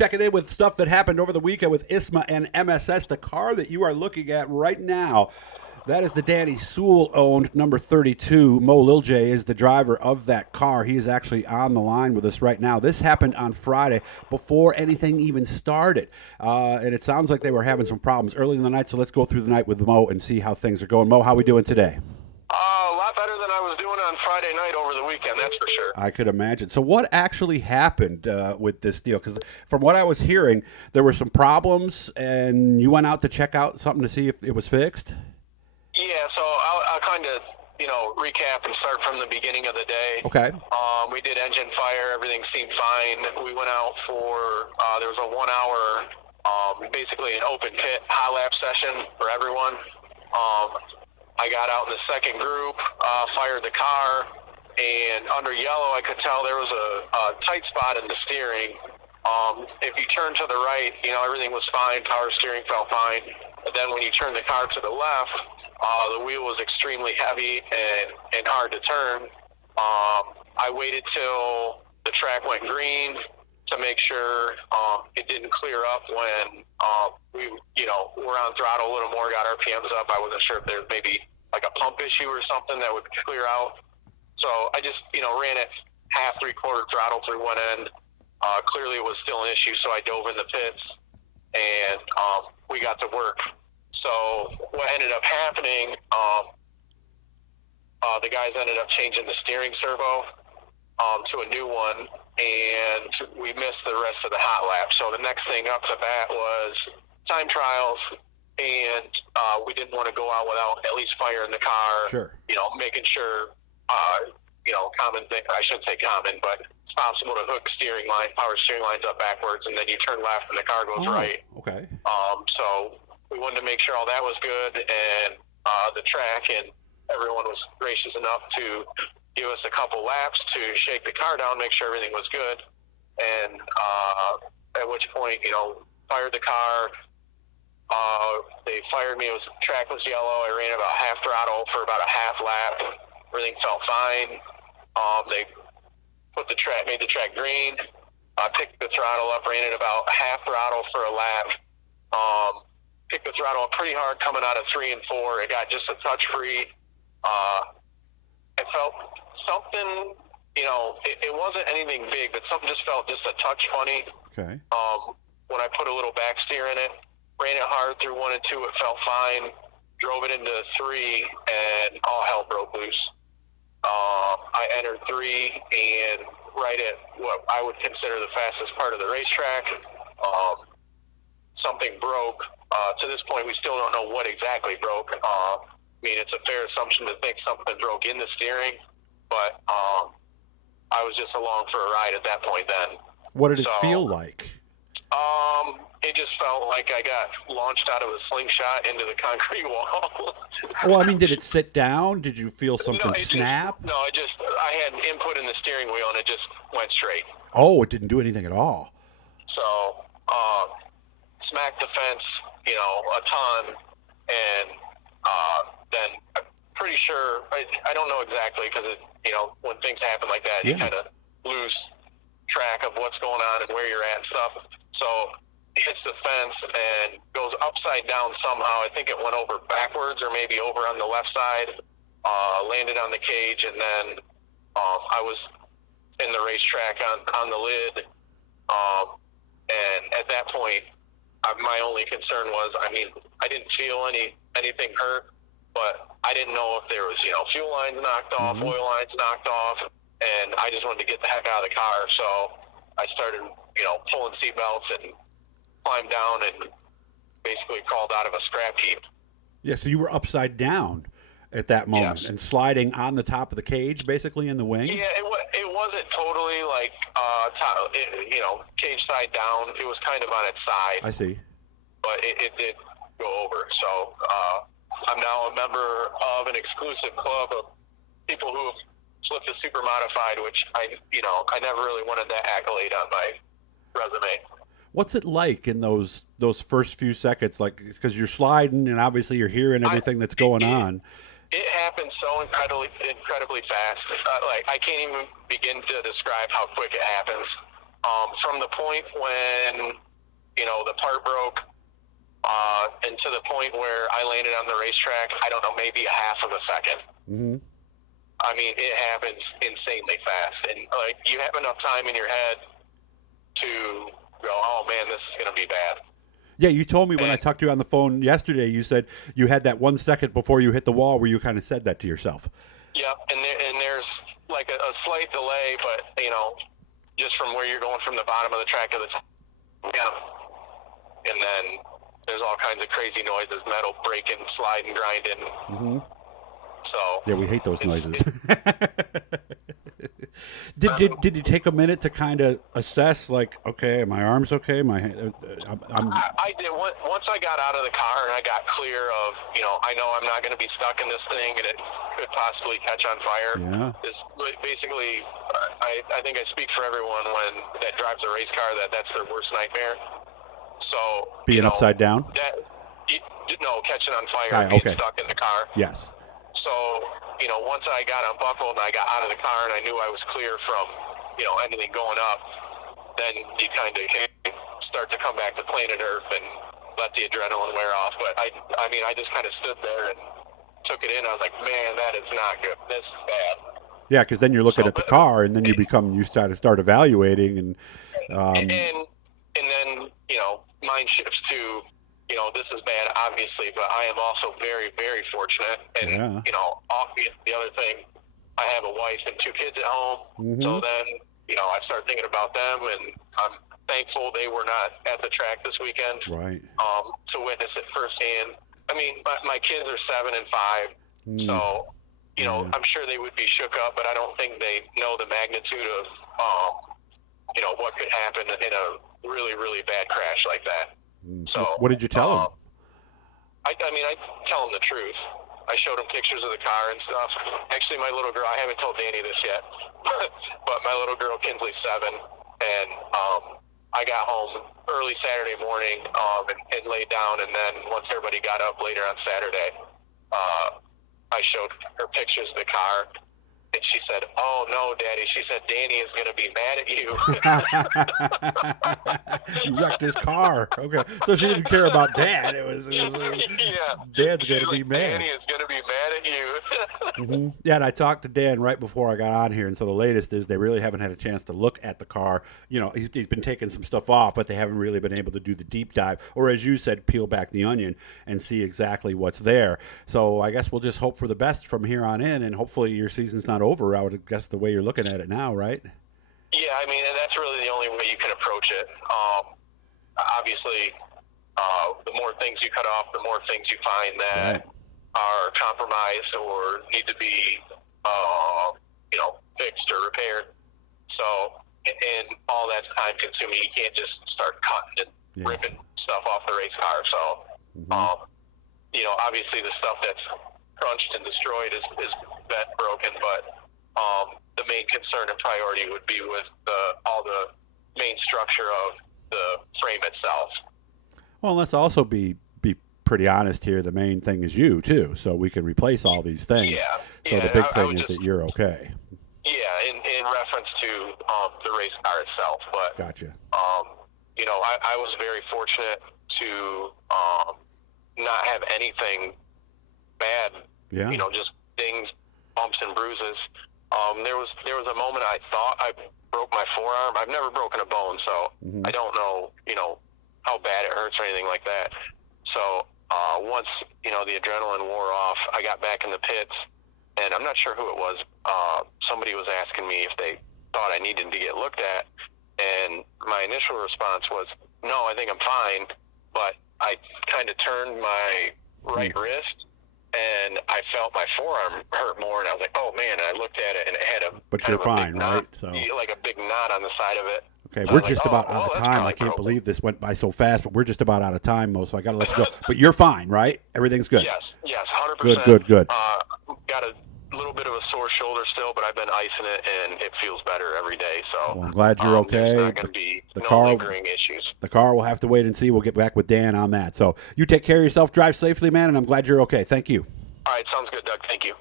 Checking in with stuff that happened over the weekend with ISMA and MSS. The car that you are looking at right now, that is the Danny Sewell-owned number 32. Mo Lilje is the driver of that car. He is actually on the line with us right now. This happened on Friday before anything even started. And it sounds like they were having some problems early in the night, so let's go through the night with Mo and see how things are going. Mo, how are we doing today? A lot better than I was doing on Friday night over the weekend, that's for sure. I could imagine. So what actually happened with this deal? Because from what I was hearing, there were some problems, and you went out to check out something to see if it was fixed? Yeah, so I'll kind of, recap and start from the beginning of the day. Okay. We did engine fire. Everything seemed fine. We went out for, there was a 1 hour, basically an open pit hot lap session for everyone. I got out in the second group, fired the car, and under yellow, I could tell there was a tight spot in the steering. If you turn to the right, everything was fine. Power steering felt fine. But then when you turn the car to the left, the wheel was extremely heavy and hard to turn. I waited till the track went green to make sure it didn't clear up when we were on throttle a little more, got RPMs up. I wasn't sure if there was maybe like a pump issue or something that would clear out. So I just, ran it half, three-quarter throttle through one end. Clearly it was still an issue, so I dove in the pits, and we got to work. So what ended up happening, the guys ended up changing the steering servo to a new one, and we missed the rest of the hot lap. So the next thing up to bat was time trials, and we didn't want to go out without at least firing the car. Sure. Making sure, common thing, I shouldn't say common, but it's possible to hook power steering lines up backwards, and then you turn left and the car goes right. Okay. So we wanted to make sure all that was good, and the track and everyone was gracious enough to give us a couple laps to shake the car down, make sure everything was good, and at which point, fired the car. They fired me. Track was yellow. I ran about half throttle for about a half lap. Everything felt fine. They made the track green. I picked the throttle up, ran it about half throttle for a lap. Picked the throttle up pretty hard coming out of 3 and 4. It got just a touch free. It felt something, it wasn't anything big, but something just felt just a touch funny. Okay. When I put a little back steer in it, ran it hard through 1 and 2, it felt fine. Drove it into 3, and all hell broke loose. I entered 3, and right at what I would consider the fastest part of the racetrack, something broke. To this point, we still don't know what exactly broke. It's a fair assumption to think something broke in the steering, but I was just along for a ride at that point then. What did it feel like? It just felt like I got launched out of a slingshot into the concrete wall. Well, did it sit down? Did you feel something snap? I had input in the steering wheel, and it just went straight. Oh, it didn't do anything at all. So, smacked the fence, a ton, and then I'm pretty sure, I don't know exactly, because when things happen like that, you kind of lose track of what's going on and where you're at and stuff. So hits the fence and goes upside down somehow. I think it went over backwards or maybe over on the left side, landed on the cage, and then I was in the racetrack on the lid. And at that point, my only concern was, I didn't feel anything hurt, but I didn't know if there was, fuel lines knocked off, oil lines knocked off, and I just wanted to get the heck out of the car. So I started, pulling seat belts and climbed down and basically crawled out of a scrap heap. Yeah, so you were upside down at that moment, and sliding on the top of the cage, basically in the wing? Yeah, it wasn't totally like, cage side down. It was kind of on its side. I see. But it did go over. So I'm now a member of an exclusive club of people who have flipped a super modified, which I never really wanted that accolade on my resume. What's it like in those first few seconds? Like, because you're sliding and obviously you're hearing everything that's going on. It happens so incredibly fast. I can't even begin to describe how quick it happens. From the point when, the part broke, and to the point where I landed on the racetrack, I don't know, maybe a half of a second. Mm-hmm. I mean, it happens insanely fast, and like you have enough time in your head to go, "Oh man, this is going to be bad." Yeah, you told me when I talked to you on the phone yesterday, you said you had that 1 second before you hit the wall where you kind of said that to yourself. Yep, and there's like a slight delay, but just from where you're going from the bottom of the track to the top, and then there's all kinds of crazy noises, metal breaking, sliding, grinding. Mm-hmm. So yeah, we hate those noises. Did you take a minute to kind of assess, like, okay, my arm's okay, I did. Once I got out of the car and I got clear of, I know I'm not going to be stuck in this thing and it could possibly catch on fire. Yeah. It's basically, I think I speak for everyone when that drives a race car that's their worst nightmare. So being upside down. Catching on fire, being stuck in the car. Yes. So, once I got unbuckled and I got out of the car and I knew I was clear from, anything going up, then you kind of start to come back to planet Earth and let the adrenaline wear off. But I just kind of stood there and took it in. I was like, man, that is not good. This is bad. Yeah, because then you're looking at the car and then you start evaluating and then, mind shifts to, this is bad, obviously, but I am also very, very fortunate. And, the other thing, I have a wife and 2 kids at home. Mm-hmm. So then, I start thinking about them, and I'm thankful they were not at the track this weekend. Right. To witness it firsthand. I mean, my kids are 7 and 5, so, I'm sure they would be shook up, but I don't think they know the magnitude of, what could happen in a really, really bad crash like that. So what did you tell them? I tell them the truth. I showed them pictures of the car and stuff. Actually, my little girl, I haven't told Danny this yet, but my little girl, Kinsley's 7, and I got home early Saturday morning and laid down, and then once everybody got up later on Saturday, I showed her pictures of the car. And she said, "Oh no, Daddy." She said, "Danny is going to be mad at you." You wrecked his car. Okay, so she didn't care about Dad. It was yeah. Dad's going to be mad. Danny is going to be mad at you. Mm-hmm. Yeah, and I talked to Dan right before I got on here, and so the latest is they really haven't had a chance to look at the car. He's been taking some stuff off, but they haven't really been able to do the deep dive, or as you said, peel back the onion and see exactly what's there. So I guess we'll just hope for the best from here on in, and hopefully your season's not over. I would guess the way you're looking at it now, right? Yeah, I mean, and that's really the only way you can approach it. Obviously, the more things you cut off, the more things you find that are compromised or need to be, fixed or repaired. So, and all that's time consuming. You can't just start cutting and ripping stuff off the race car. So, obviously the stuff that's crunched and destroyed is bent, broken, but the main concern and priority would be with all the main structure of the frame itself. Well, let's also be pretty honest here. The main thing is you too, so we can replace all these things. So the big thing is that you're okay. Yeah, in reference to the race car itself, but gotcha. I was very fortunate to not have anything bad. Yeah. Just dings, bumps, and bruises. There was a moment I thought I broke my forearm. I've never broken a bone, so I don't know, how bad it hurts or anything like that. So once, the adrenaline wore off, I got back in the pits, and I'm not sure who it was. Somebody was asking me if they thought I needed to get looked at, and my initial response was, no, I think I'm fine, but I kind of turned my right wrist, and I felt my forearm hurt more, and I was like, oh man, and I looked at it, and it had a but you're fine, right? So like a big knot on the side of it. Okay, so we're just about out of time. I can't believe this went by so fast, but we're just about out of time, Mo, so I got to let you go. But you're fine, right? Everything's good? Yes, 100%. Good. Got a little bit of a sore shoulder still, but I've been icing it, and it feels better every day. So well, I'm glad you're okay. There's not going to be no lingering issues. The car, we'll have to wait and see. We'll get back with Dan on that. So you take care of yourself, drive safely, man, and I'm glad you're okay. Thank you. All right, sounds good, Doug. Thank you.